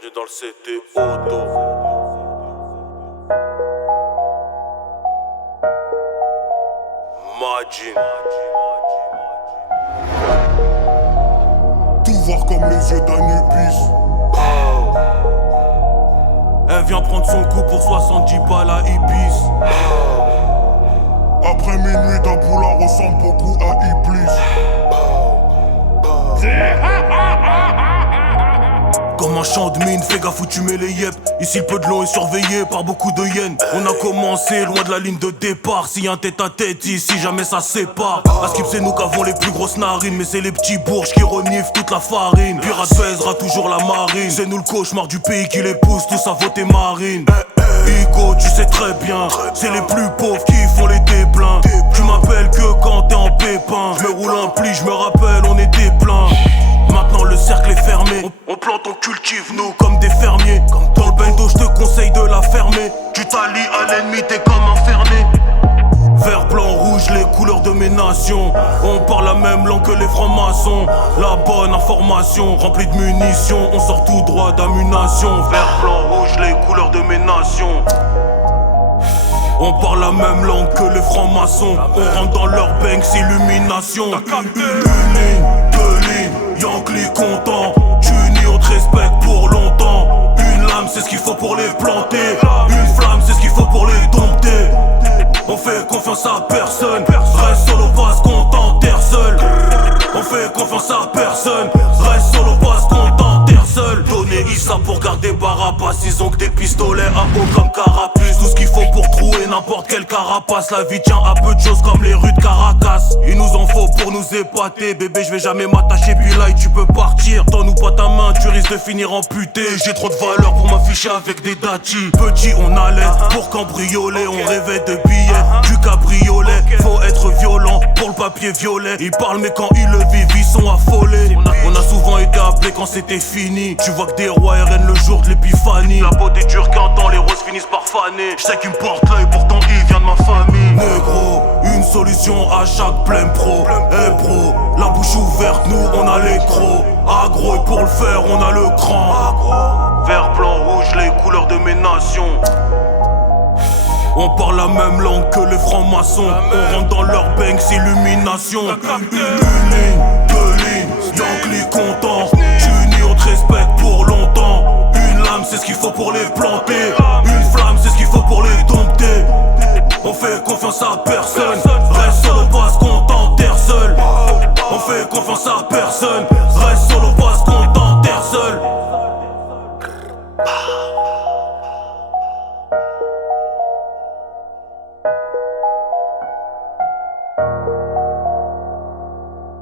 Bienvenue dans le CT Auto. Majin. Tout voir comme les yeux d'Anubis. Elle vient prendre son coup pour 70 balles à Ibis. Après minuit, ta boula ressemble beaucoup à Iblis. Comme un champ de mine, fais gaffe où tu mets les yep. Ici le peu de l'eau est surveillé par beaucoup de hyènes. On a commencé loin de la ligne de départ. S'il y a un tête à tête ici, jamais ça sépare. À Skip c'est nous qu'avons les plus grosses narines. Mais c'est les petits bourges qui reniflent toute la farine. Pirate baisera toujours la marine. C'est nous le cauchemar du pays qui les pousse tous à voter marine. Igo, tu sais très bien, c'est les plus pauvres qui font les déplins. Tu m'appelles que quand t'es en pépin. Je me roule un pli, je me rappelle, on était plein. Maintenant le cercle est fermé. On plante, on cultive nous comme des fermiers. Comme dans le bendo, je te conseille de la fermer. Tu t'allies à l'ennemi, t'es comme un ferné. Vert, blanc, rouge, les couleurs de mes nations. On parle la même langue que les francs-maçons. La bonne information, remplie de munitions. On sort tout droit d'ammunition. Vert, blanc, rouge, les couleurs de mes nations. On parle la même langue que les francs-maçons. On rentre dans leur banks, illumination. Une ligne, deux lignes, Yankee content. Tu unis, on te respecte pour longtemps. Une lame, c'est ce qu'il faut pour les planter. Une flamme, c'est ce qu'il faut pour les dompter. On fait confiance à personne. Reste solo, pas se contenter seul. On fait confiance à personne. Reste solo, pas se contenter seul. Donner Issa pour garder Barabbas. Ils ont que des pistolets à eau comme Carapuce. Tout ce qu'il faut pour trouer n'importe quelle carapace. La vie tient à peu de choses comme les rues de Caracas. Il nous en faut pour nous épater. Bébé, je vais jamais m'attacher, puis là tu peux partir. Donne-nous pas ta main, tu risques de finir amputé. J'ai trop de valeur pour m'afficher avec des datis. Petit, on allait pour cambrioler. On rêvait de billets, du cabriolet. Faut être violent pour le papier violet. Ils parlent mais quand ils le vivent, ils sont affolés. On a souvent été appelés quand c'était fini. Tu vois que des rois et reines le jour de l'épiphanie. La beauté dure qu'un temps, les roses finissent par faner. Je sais qu'il me porte l'œil, pourtant il vient de ma famille. Négro, une solution à chaque plein pro. Eh bro, la bouche ouverte, nous on a les crocs. Agro et pour le faire, on a le cran. Vert, blanc, rouge, les couleurs de mes nations. On parle la même langue que les francs-maçons. On rentre dans leur banks, illumination. Une ligne, deux lignes, Yankee content. Tu